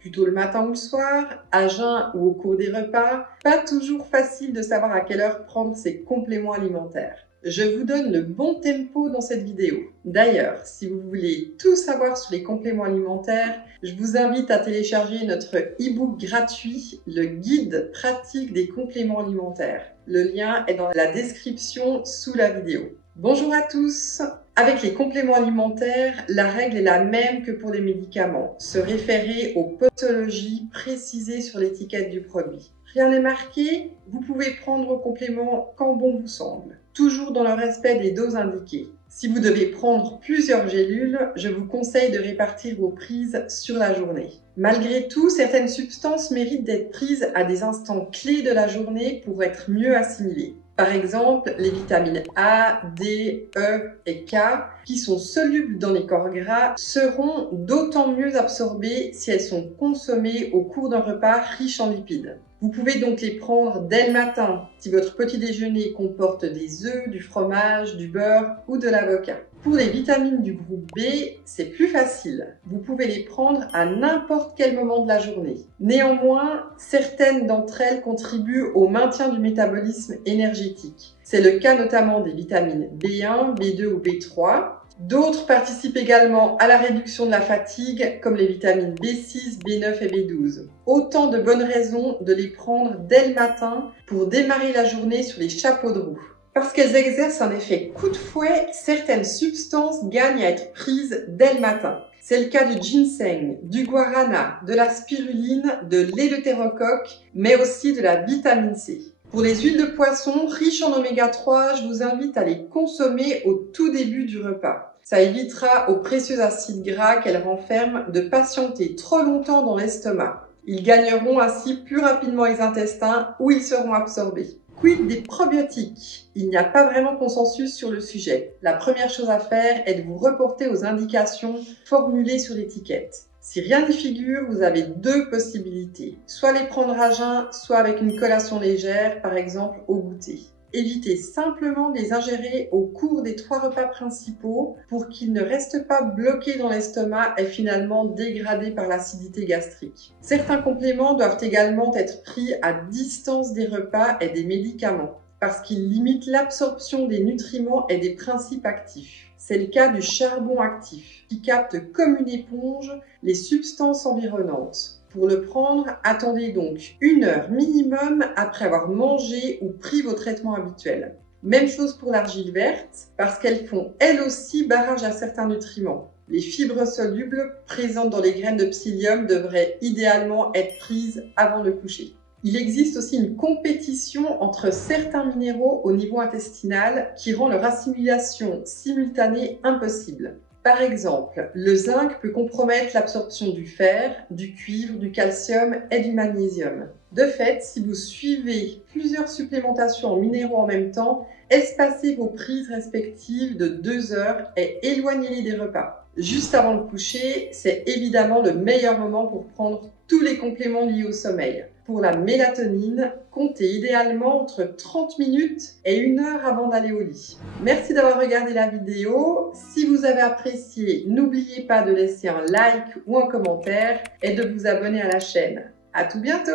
Plutôt le matin ou le soir, à jeun ou au cours des repas? Pas toujours facile de savoir à quelle heure prendre ses compléments alimentaires. Je vous donne le bon tempo dans cette vidéo. D'ailleurs, si vous voulez tout savoir sur les compléments alimentaires, je vous invite à télécharger notre e-book gratuit, le guide pratique des compléments alimentaires. Le lien est dans la description sous la vidéo. Bonjour à tous! Avec les compléments alimentaires, la règle est la même que pour les médicaments, se référer aux pathologies précisées sur l'étiquette du produit. Rien n'est marqué, vous pouvez prendre vos compléments quand bon vous semble, toujours dans le respect des doses indiquées. Si vous devez prendre plusieurs gélules, je vous conseille de répartir vos prises sur la journée. Malgré tout, certaines substances méritent d'être prises à des instants clés de la journée pour être mieux assimilées. Par exemple, les vitamines A, D, E et K, qui sont solubles dans les corps gras, seront d'autant mieux absorbées si elles sont consommées au cours d'un repas riche en lipides. Vous pouvez donc les prendre dès le matin si votre petit déjeuner comporte des œufs, du fromage, du beurre ou de l'avocat. Pour les vitamines du groupe B, c'est plus facile. Vous pouvez les prendre à n'importe quel moment de la journée. Néanmoins, certaines d'entre elles contribuent au maintien du métabolisme énergétique. C'est le cas notamment des vitamines B1, B2 ou B3. D'autres participent également à la réduction de la fatigue, comme les vitamines B6, B9 et B12. Autant de bonnes raisons de les prendre dès le matin pour démarrer la journée sur les chapeaux de roue. Parce qu'elles exercent un effet coup de fouet, certaines substances gagnent à être prises dès le matin. C'est le cas du ginseng, du guarana, de la spiruline, de l'éleutérocoque, mais aussi de la vitamine C. Pour les huiles de poisson riches en oméga 3, je vous invite à les consommer au tout début du repas. Ça évitera aux précieux acides gras qu'elles renferment de patienter trop longtemps dans l'estomac. Ils gagneront ainsi plus rapidement les intestins où ils seront absorbés. Quid des probiotiques? Il n'y a pas vraiment consensus sur le sujet. La première chose à faire est de vous reporter aux indications formulées sur l'étiquette. Si rien n'y figure, vous avez deux possibilités. Soit les prendre à jeun, soit avec une collation légère, par exemple au goûter. Évitez simplement de les ingérer au cours des 3 repas principaux pour qu'ils ne restent pas bloqués dans l'estomac et finalement dégradés par l'acidité gastrique. Certains compléments doivent également être pris à distance des repas et des médicaments parce qu'ils limitent l'absorption des nutriments et des principes actifs. C'est le cas du charbon actif qui capte comme une éponge les substances environnantes. Pour le prendre, attendez donc 1 heure minimum après avoir mangé ou pris vos traitements habituels. Même chose pour l'argile verte, parce qu'elles font elles aussi barrage à certains nutriments. Les fibres solubles présentes dans les graines de psyllium devraient idéalement être prises avant le coucher. Il existe aussi une compétition entre certains minéraux au niveau intestinal qui rend leur assimilation simultanée impossible. Par exemple, le zinc peut compromettre l'absorption du fer, du cuivre, du calcium et du magnésium. De fait, si vous suivez plusieurs supplémentations en minéraux en même temps, espacez vos prises respectives de 2 heures et éloignez-les des repas. Juste avant le coucher, c'est évidemment le meilleur moment pour prendre tous les compléments liés au sommeil. Pour la mélatonine, comptez idéalement entre 30 minutes et 1 heure avant d'aller au lit. Merci d'avoir regardé la vidéo. Si vous avez apprécié, n'oubliez pas de laisser un like ou un commentaire et de vous abonner à la chaîne. À tout bientôt!